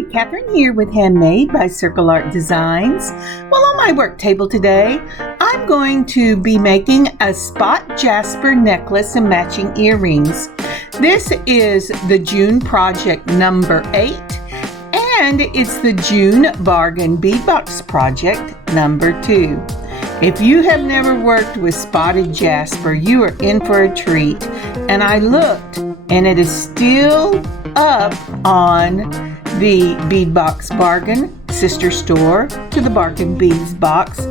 Hi, Kathryn here with Handmade by Designs. Well, on my work table today, I'm going to be making a spot Jasper necklace and matching earrings. This is the June project number 8, and it's the June Bargain Bead Box project number 2. If you have never worked with spotted Jasper, you are in for a treat. And I looked, and it is still up on the Bead Box Bargain sister store to the Bargain Beads Box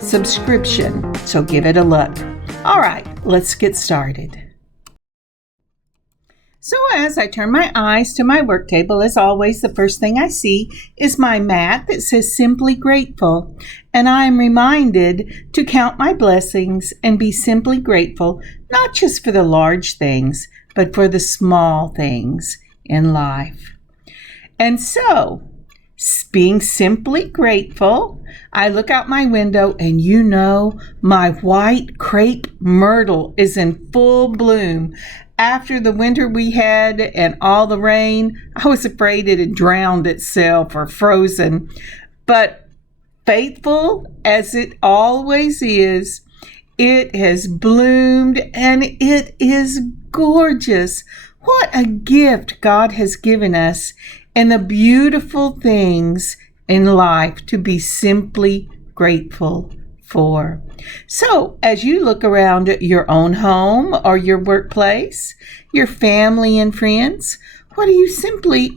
subscription. So give it a look. All right, let's get started. So as I turn my eyes to my work table, as always, the first thing I see is my mat that says Simply Grateful. And I am reminded to count my blessings and be simply grateful, not just for the large things, but for the small things in life. And so, being simply grateful, I look out my window and my white crepe myrtle is in full bloom. After the winter we had and all the rain, I was afraid it had drowned itself or frozen. But faithful as it always is, it has bloomed and it is gorgeous. What a gift God has given us and the beautiful things in life to be simply grateful for. So, as you look around at your own home or your workplace, your family and friends, who are you simply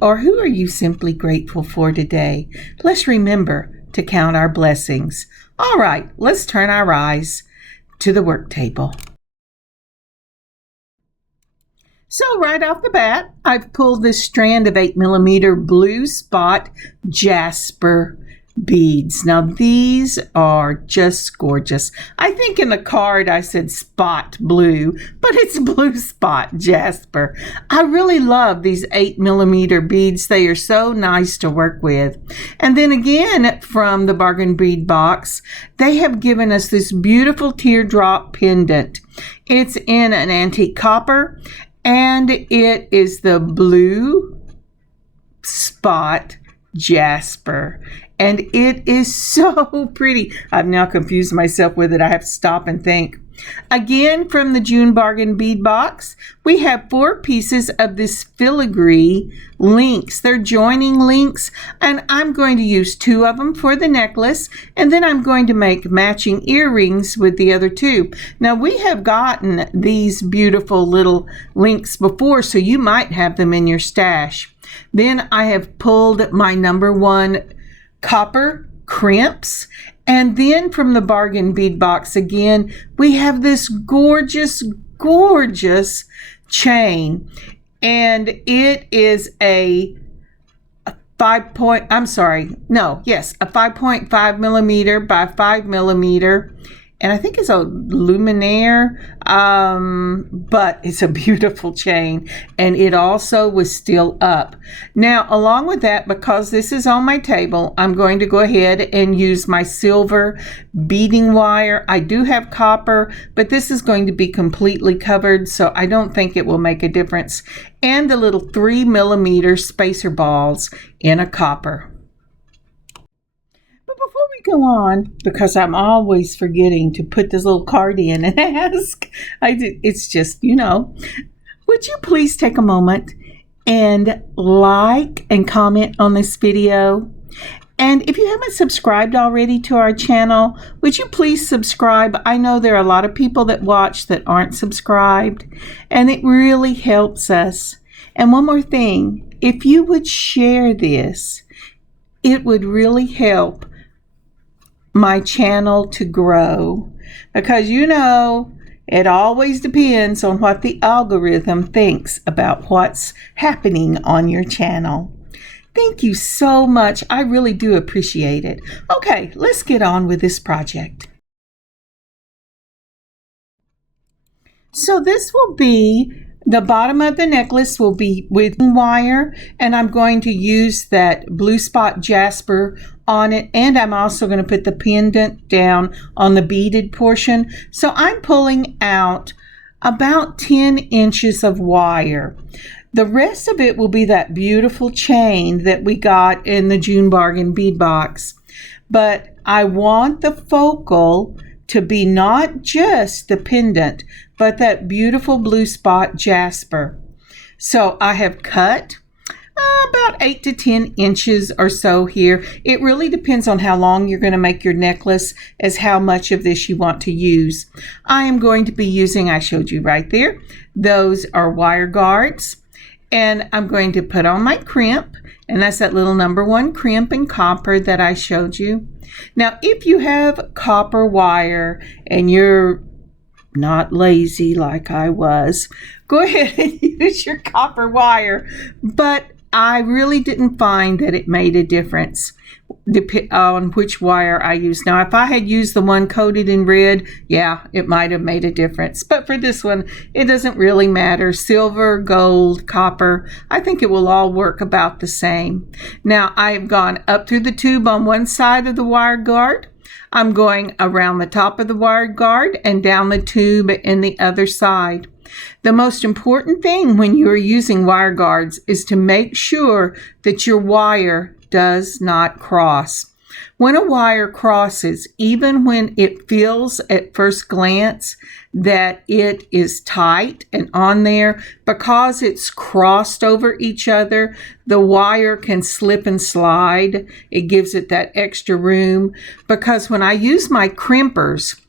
grateful for today? Let's remember to count our blessings. All right, let's turn our eyes to the work table. So right off the bat, I've pulled this strand of 8mm blue spot Jasper beads. Now these are just gorgeous. I think in the card I said spot blue, but it's blue spot Jasper. I really love these 8mm beads. They are so nice to work with. And then again from the Bargain Bead Box, they have given us this beautiful teardrop pendant. It's in an antique copper and it is the blue spot Jasper. And it is so pretty. I've now confused myself with it. I have to stop and think. Again, from the June Bargain Bead Box, we have 4 pieces of this filigree links. They're joining links, and I'm going to use 2 of them for the necklace, and then I'm going to make matching earrings with the other 2. Now, we have gotten these beautiful little links before, so you might have them in your stash. Then I have pulled my number 1 copper crimps, and then from the Bargain Bead Box again, we have this gorgeous chain, and it is a 5.5mm by 5mm, and I think it's a luminaire, but it's a beautiful chain, and it also was still up. Now, along with that, because this is on my table, I'm going to go ahead and use my silver beading wire. I do have copper, but this is going to be completely covered, so I don't think it will make a difference. And the little 3mm spacer balls in a copper. Before we go on, because I'm always forgetting to put this little card in and ask, it's just, would you please take a moment and like and comment on this video? And if you haven't subscribed already to our channel, would you please subscribe? I know there are a lot of people that watch that aren't subscribed, and it really helps us. And one more thing, if you would share this, it would really help my channel to grow, because it always depends on what the algorithm thinks about what's happening on your channel. Thank you so much. I really do appreciate it. Okay, let's get on with this project. So this will be the bottom of the necklace will be with wire, and I'm going to use that blue spot Jasper on it, and I'm also going to put the pendant down on the beaded portion. So I'm pulling out about 10 inches of wire. The rest of it will be that beautiful chain that we got in the June bargain bead box. But I want the focal to be not just the pendant, but that beautiful blue spot Jasper. So I have cut about 8 to 10 inches or so here. It really depends on how long you're going to make your necklace as how much of this you want to use. I am going to be using, I showed you right there, those are wire guards. And I'm going to put on my crimp, and that's that little number 1 crimp in copper that I showed you. Now, if you have copper wire and you're not lazy like I was, go ahead and use your copper wire. But I really didn't find that it made a difference on which wire I used. Now, if I had used the one coated in red, yeah, it might have made a difference. But for this one, it doesn't really matter. Silver, gold, copper, I think it will all work about the same. Now, I've gone up through the tube on one side of the wire guard. I'm going around the top of the wire guard and down the tube in the other side. The most important thing when you are using wire guards is to make sure that your wire does not cross. When a wire crosses, even when it feels at first glance that it is tight and on there, because it's crossed over each other, the wire can slip and slide. It gives it that extra room, because when I use my crimpers,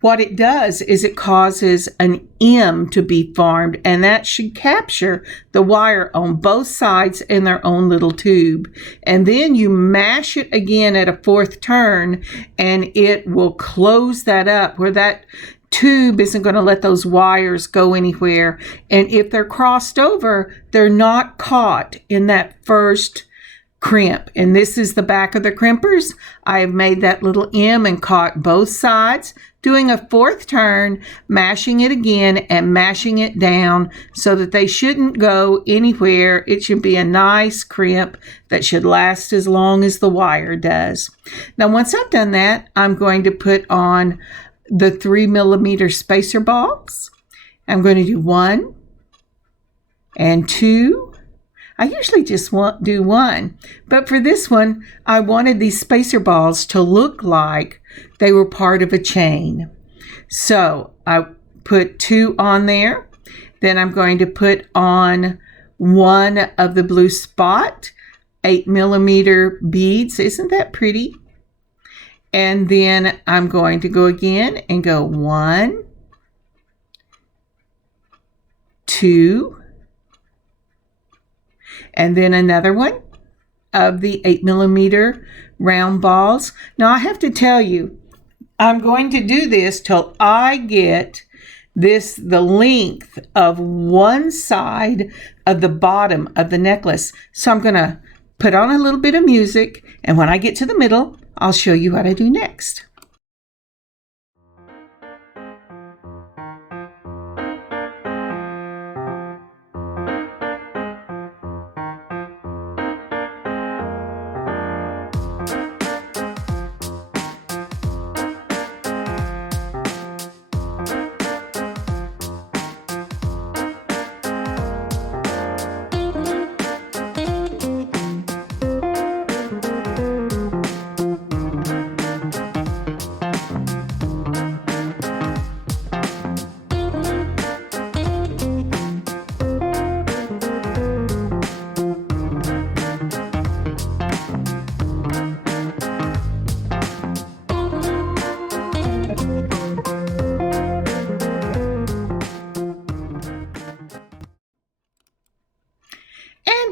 what it does is it causes an M to be formed, and that should capture the wire on both sides in their own little tube. And then you mash it again at a 4th turn, and it will close that up where that tube isn't going to let those wires go anywhere. And if they're crossed over, they're not caught in that first crimp. And this is the back of the crimpers. I have made that little M and caught both sides, doing a 4th turn, mashing it again and mashing it down so that they shouldn't go anywhere. It should be a nice crimp that should last as long as the wire does. Now, once I've done that, I'm going to put on the 3mm spacer balls. I'm going to do 1 and 2. I usually just do 1, but for this one, I wanted these spacer balls to look like they were part of a chain. So I put 2 on there. Then I'm going to put on 1 of the blue spot 8mm beads. Isn't that pretty? And then I'm going to go again and go 1, 2, and then another one of the 8mm round balls. Now, I have to tell you, I'm going to do this till I get this the length of one side of the bottom of the necklace. So I'm going to put on a little bit of music, and when I get to the middle, I'll show you what I do next.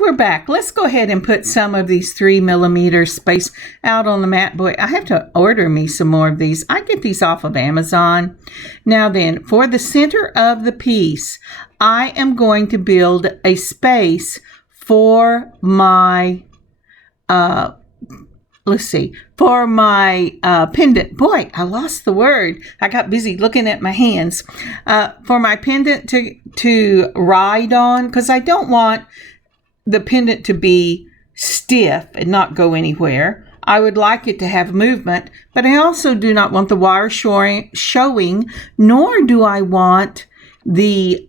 We're back. Let's go ahead and put some of these 3mm space out on the mat. Boy, I have to order me some more of these. I get these off of Amazon. Now then, for the center of the piece, I am going to build a space for my for my pendant. Boy, I lost the word. I got busy looking at my hands. For my pendant to ride on, because I don't want the pendant to be stiff and not go anywhere. I would like it to have movement, but I also do not want the wire showing, nor do I want the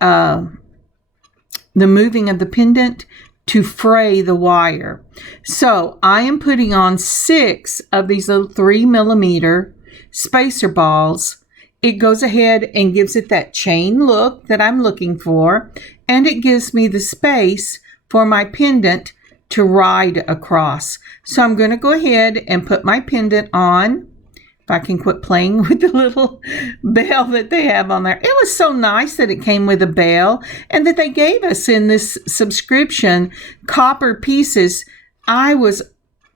the moving of the pendant to fray the wire. So I am putting on 6 of these little 3mm spacer balls. It goes ahead and gives it that chain look that I'm looking for, and it gives me the space for my pendant to ride across. So I'm going to go ahead and put my pendant on. If I can quit playing with the little bell that they have on there. It was so nice that it came with a bell and that they gave us in this subscription copper pieces.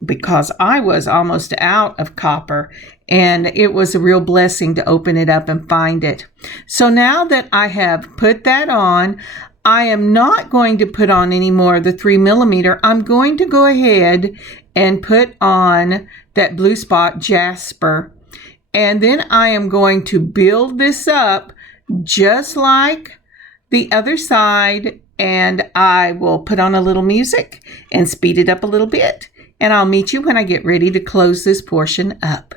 Because I was almost out of copper, and it was a real blessing to open it up and find it. So now that I have put that on, I am not going to put on any more of the 3mm. I'm going to go ahead and put on that blue spot Jasper. And then I am going to build this up just like the other side. And I will put on a little music and speed it up a little bit. And I'll meet you when I get ready to close this portion up.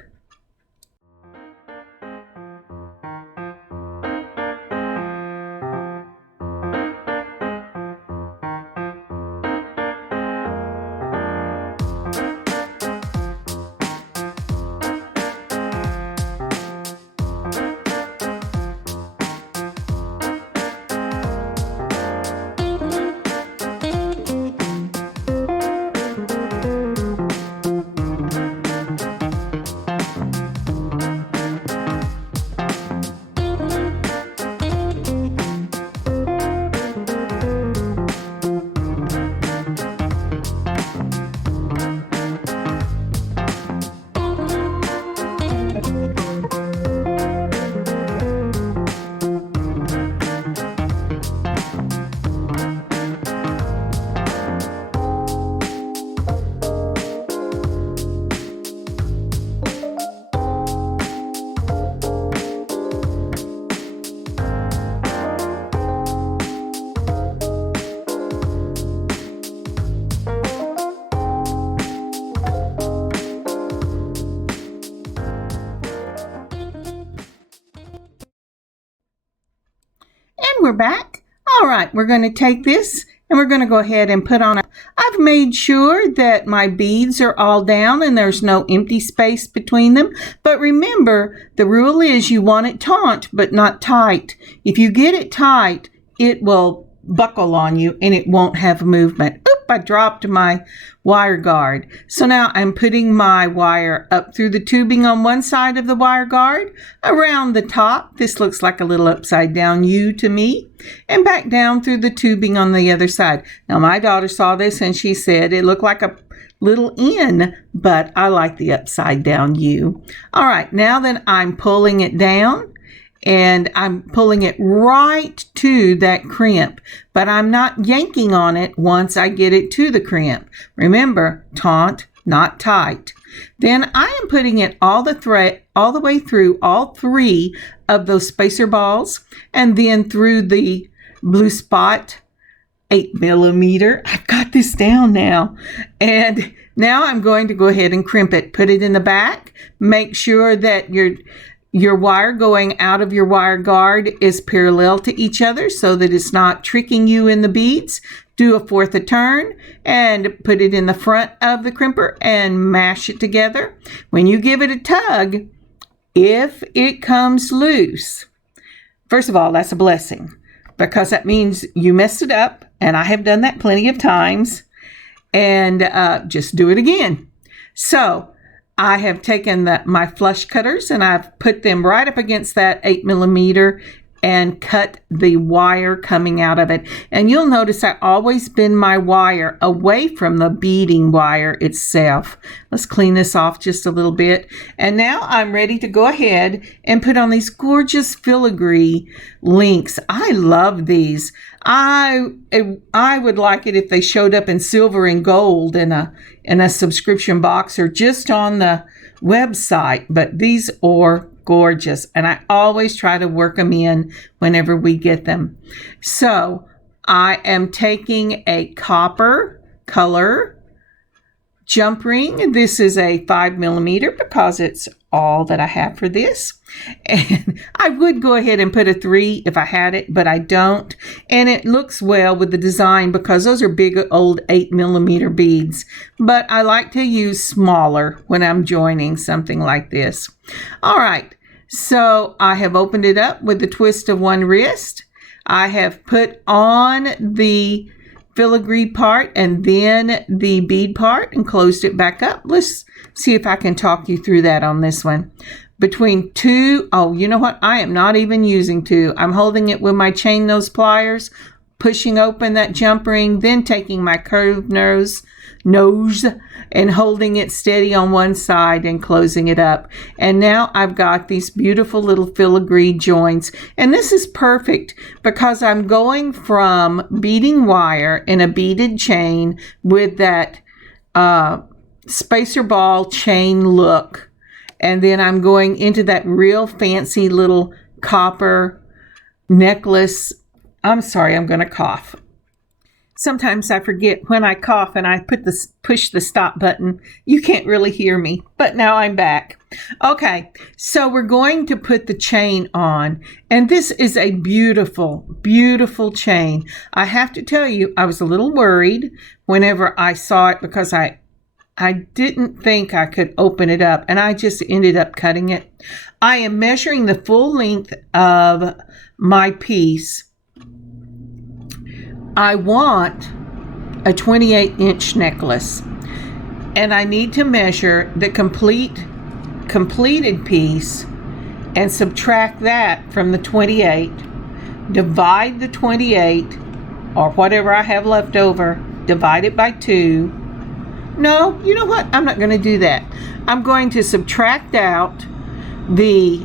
We're back. All right, we're going to take this and we're going to go ahead and put on I've made sure that my beads are all down and there's no empty space between them. But remember, the rule is you want it taut but not tight. If you get it tight, it will buckle on you and it won't have movement. Oop, I dropped my wire guard. So now I'm putting my wire up through the tubing on one side of the wire guard, around the top. This looks like a little upside down U to me, and back down through the tubing on the other side. Now my daughter saw this and she said it looked like a little N, but I like the upside down U. All right, now then I'm pulling it down. And I'm pulling it right to that crimp, but I'm not yanking on it once I get it to the crimp. Remember, taut, not tight. Then I am putting it all the way through all 3 of those spacer balls, and then through the blue spot 8mm. I've got this down now. And now I'm going to go ahead and crimp it. Put it in the back. Make sure that your wire going out of your wire guard is parallel to each other so that it's not tricking you in the beads. Do a 1/4 a turn and put it in the front of the crimper and mash it together. When you give it a tug, if it comes loose, first of all, that's a blessing because that means you messed it up, and I have done that plenty of times, and just do it again. So I have taken my flush cutters and I've put them right up against that 8mm and cut the wire coming out of it. And you'll notice I always bend my wire away from the beading wire itself. Let's clean this off just a little bit. And now I'm ready to go ahead and put on these gorgeous filigree links. I love these. I would like it if they showed up in silver and gold in a subscription box or just on the website, but these are gorgeous, and I always try to work them in whenever we get them. So I am taking a copper color jump ring. This is a 5mm because it's all that I have for this. And I would go ahead and put a 3 if I had it, but I don't. And it looks well with the design because those are big old 8mm beads. But I like to use smaller when I'm joining something like this. All right, so I have opened it up with the twist of one wrist. I have put on the filigree part and then the bead part and closed it back up. Let's see if I can talk you through that on this one. Between 2, oh, you know what? I am not even using 2. I'm holding it with my chain nose pliers, pushing open that jump ring, then taking my curved nose and holding it steady on one side and closing it up. And now I've got these beautiful little filigree joints. And this is perfect because I'm going from beading wire in a beaded chain with that spacer ball chain look. And then I'm going into that real fancy little copper necklace. I'm sorry, I'm going to cough. Sometimes I forget when I cough and I push the stop button. You can't really hear me, but now I'm back. Okay, so we're going to put the chain on. And this is a beautiful, beautiful chain. I have to tell you, I was a little worried whenever I saw it because I didn't think I could open it up, and I just ended up cutting it. I am measuring the full length of my piece. I want a 28-inch necklace, and I need to measure the completed piece and subtract that from the 28, divide the 28, or whatever I have left over, divide it by 2. No, you know what? I'm not going to do that. I'm going to subtract out the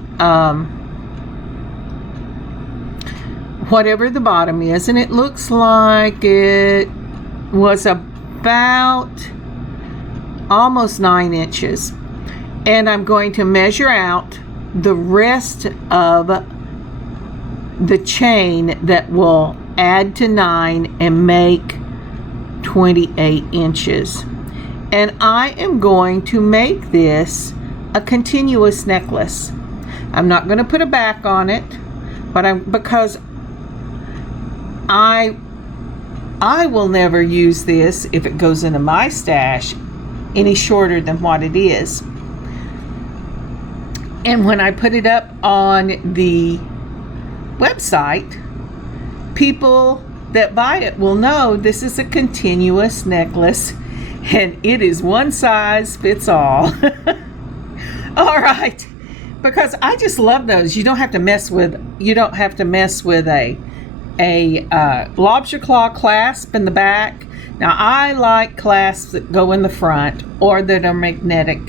whatever the bottom is, and it looks like it was about almost 9 inches. And I'm going to measure out the rest of the chain that will add to 9 and make 28 inches. And I am going to make this a continuous necklace. I'm not going to put a back on it, but because I will never use this if it goes into my stash any shorter than what it is. And when I put it up on the website, people that buy it will know this is a continuous necklace. And it is one size fits all. All right, because I just love those. You don't have to mess with a lobster claw clasp in the back. Now I like clasps that go in the front or that are magnetic,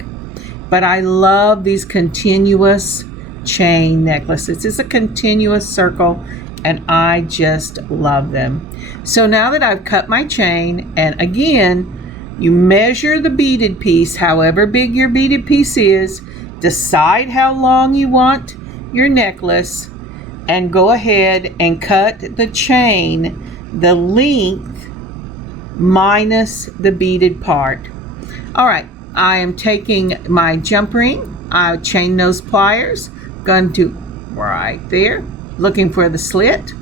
but I love these continuous chain necklaces. It's a continuous circle, and I just love them. So now that I've cut my chain, and again, you measure the beaded piece, however big your beaded piece is, decide how long you want your necklace, and go ahead and cut the chain, the length minus the beaded part. All right, I am taking my jump ring, chain nose pliers, going to right there, looking for the slit.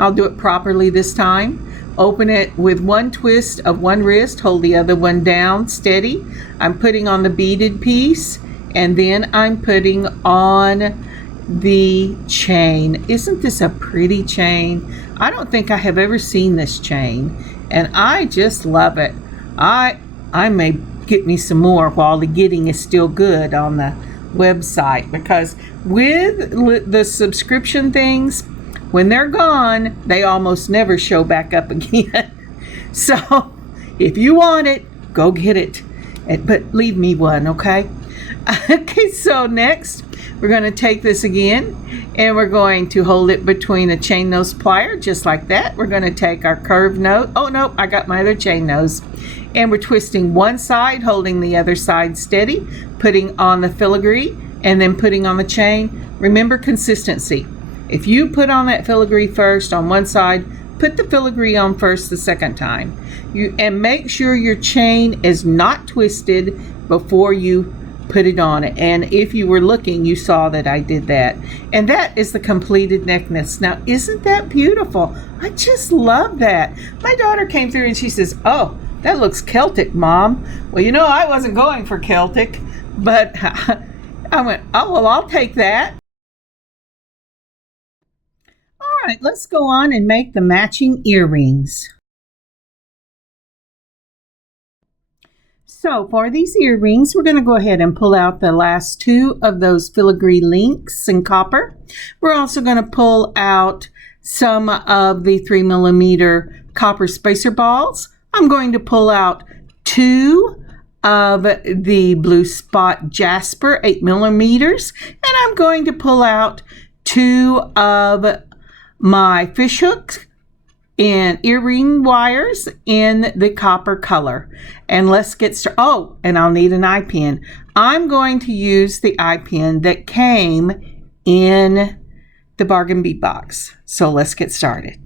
I'll do it properly this time. Open it with one twist of one wrist, hold the other one down steady. I'm putting on the beaded piece, and then I'm putting on the chain. Isn't this a pretty chain? I don't think I have ever seen this chain, and I just love it. I may get me some more while the getting is still good on the website, because with the subscription things, when they're gone, they almost never show back up again. So if you want it, go get it. But leave me one, okay? Okay, so next, we're going to take this again, and we're going to hold it between a chain nose plier, just like that. We're going to take our curved nose. Oh, no, I got my other chain nose. And we're twisting one side, holding the other side steady, putting on the filigree, and then putting on the chain. Remember consistency. If you put on that filigree first on one side, put the filigree on first the second time. And make sure your chain is not twisted before you put it on it. And if you were looking, you saw that I did that. And that is the completed necklace. Now, isn't that beautiful? I just love that. My daughter came through and she says, "Oh, that looks Celtic, Mom." Well, you know, I wasn't going for Celtic, but I went, "Oh, well, I'll take that." All right, let's go on and make the matching earrings. So for these earrings, we're going to go ahead and pull out the last two of those filigree links in copper. We're also going to pull out some of the 3mm copper spacer balls. I'm going to pull out 2 of the blue spot Jasper 8mm, and I'm going to pull out 2 of my fish hooks and earring wires in the copper color. And let's get started. Oh, and I'll need an eye pin. I'm going to use the eye pin that came in the bargain bead box. So let's get started.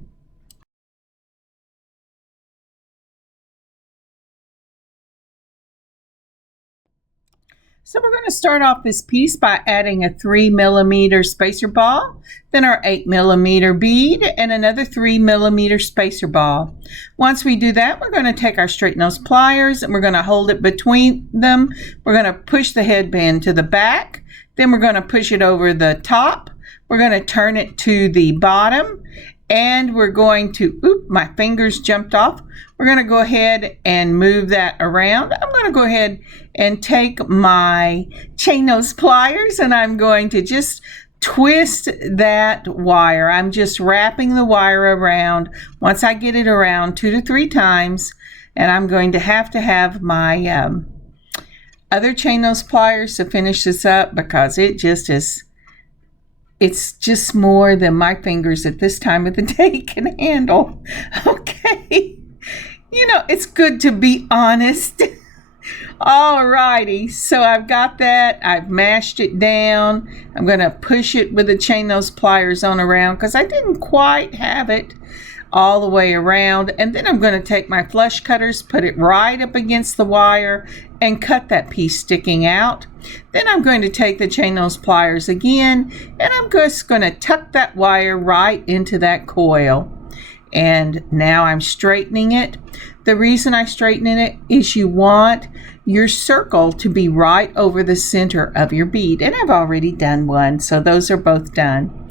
So we're going to start off this piece by adding a 3mm spacer ball, then our 8mm bead, and another 3mm spacer ball. Once we do that, we're going to take our straight nose pliers and we're going to hold it between them. We're going to push the headband to the back, then we're going to push it over the top. We're going to turn it to the bottom, and we're going to, oop, my fingers jumped off. We're going to go ahead and move that around. I'm going to go ahead and take my chain nose pliers and I'm going to just twist that wire. I'm just wrapping the wire around. Once I get it around 2 to 3 times, and I'm going to have my other chain nose pliers to finish this up because it just is, it's just more than my fingers at this time of the day can handle. Okay. You know, it's good to be honest. Alrighty, so I've got that. I've mashed it down. I'm going to push it with the chain nose pliers on around because I didn't quite have it all the way around. And then I'm going to take my flush cutters, put it right up against the wire, and cut that piece sticking out. Then I'm going to take the chain nose pliers again, and I'm just going to tuck that wire right into that coil. And now I'm straightening it. The reason I straighten it is you want your circle to be right over the center of your bead. And I've already done one, so those are both done.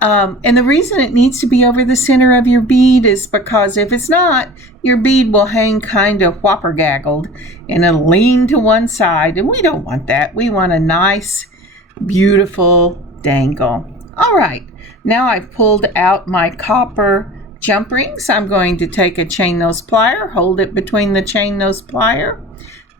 And the reason it needs to be over the center of your bead is because if it's not, your bead will hang kind of whopper-gaggled and it'll lean to one side. And we don't want that. We want a nice, beautiful dangle. All right, now I've pulled out my copper jump rings. I'm going to take a chain nose plier, hold it between the chain nose plier,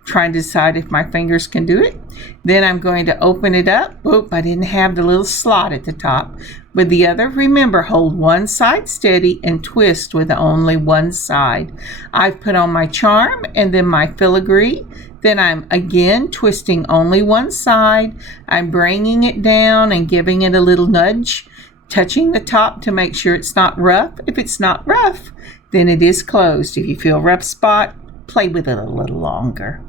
trying to decide if my fingers can do it. Then I'm going to open it up. Oop, I didn't have the little slot at the top. With the other, remember, hold one side steady and twist with only one side. I've put on my charm and then my filigree. Then I'm again twisting only one side. I'm bringing it down and giving it a little nudge, touching the top to make sure it's not rough. If it's not rough, then it is closed. If you feel rough spot, play with it a little longer.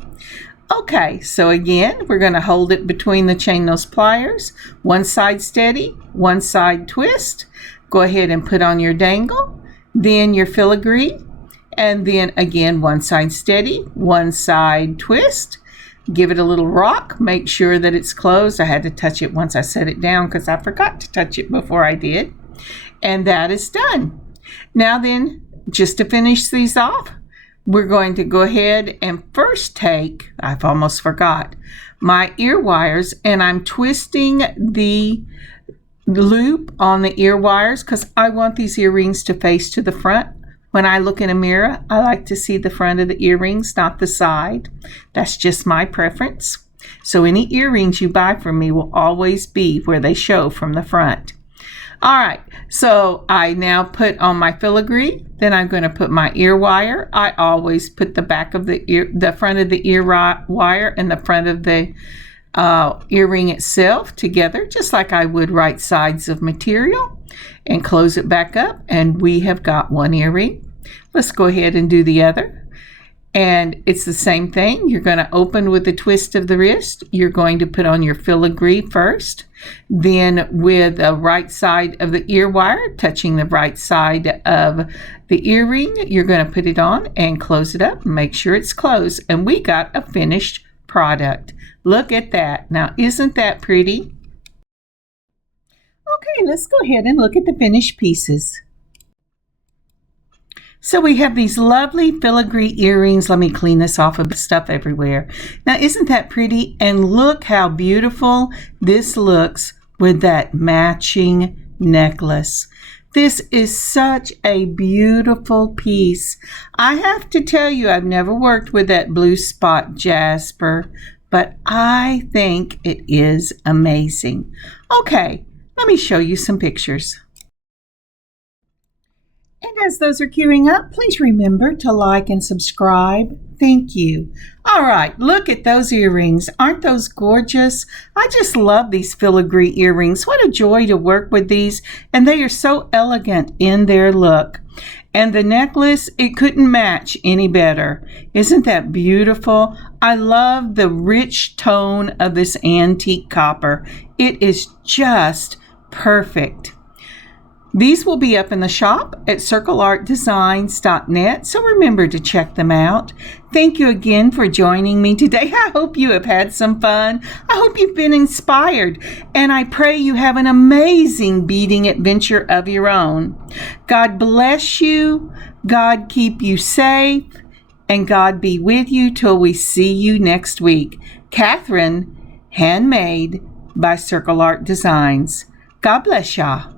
Okay, so again, we're going to hold it between the chain nose pliers. One side steady, one side twist. Go ahead and put on your dangle, then your filigree, and then again, one side steady, one side twist. Give it a little rock. Make sure that it's closed. I had to touch it once I set it down because I forgot to touch it before I did. And that is done. Now then, just to finish these off, we're going to go ahead and first take, I've almost forgot, my ear wires, and I'm twisting the loop on the ear wires because I want these earrings to face to the front. When I look in a mirror, I like to see the front of the earrings, not the side. That's just my preference. So any earrings you buy from me will always be where they show from the front. All right, so I now put on my filigree, then I'm going to put my ear wire. I always put the back of the ear, the front of the ear wire and the front of the earring itself together, just like I would right sides of material. and close it back up, and we have got one earring. Let's go ahead and do the other. And it's the same thing. You're going to open with a twist of the wrist. You're going to put on your filigree first. Then with the right side of the ear wire, touching the right side of the earring, you're going to put it on and close it up. Make sure it's closed. And we got a finished product. Look at that. Now, isn't that pretty? Okay, let's go ahead and look at the finished pieces. So we have these lovely filigree earrings. Let me clean this off of the stuff everywhere. Now, isn't that pretty? And look how beautiful this looks with that matching necklace. This is such a beautiful piece. I have to tell you, I've never worked with that blue spot Jasper, but I think it is amazing. Okay, let me show you some pictures. And as those are queuing up, please remember to like and subscribe. Thank you. All right, look at those earrings. Aren't those gorgeous? I just love these filigree earrings. What a joy to work with these. And they are so elegant in their look. And the necklace, it couldn't match any better. Isn't that beautiful? I love the rich tone of this antique copper. It is just perfect. These will be up in the shop at circleartdesigns.net, so remember to check them out. Thank you again for joining me today. I hope you have had some fun. I hope you've been inspired, and I pray you have an amazing beading adventure of your own. God bless you, God keep you safe, and God be with you till we see you next week. Kathryn, Handmade by Circle Art Designs. God bless y'all.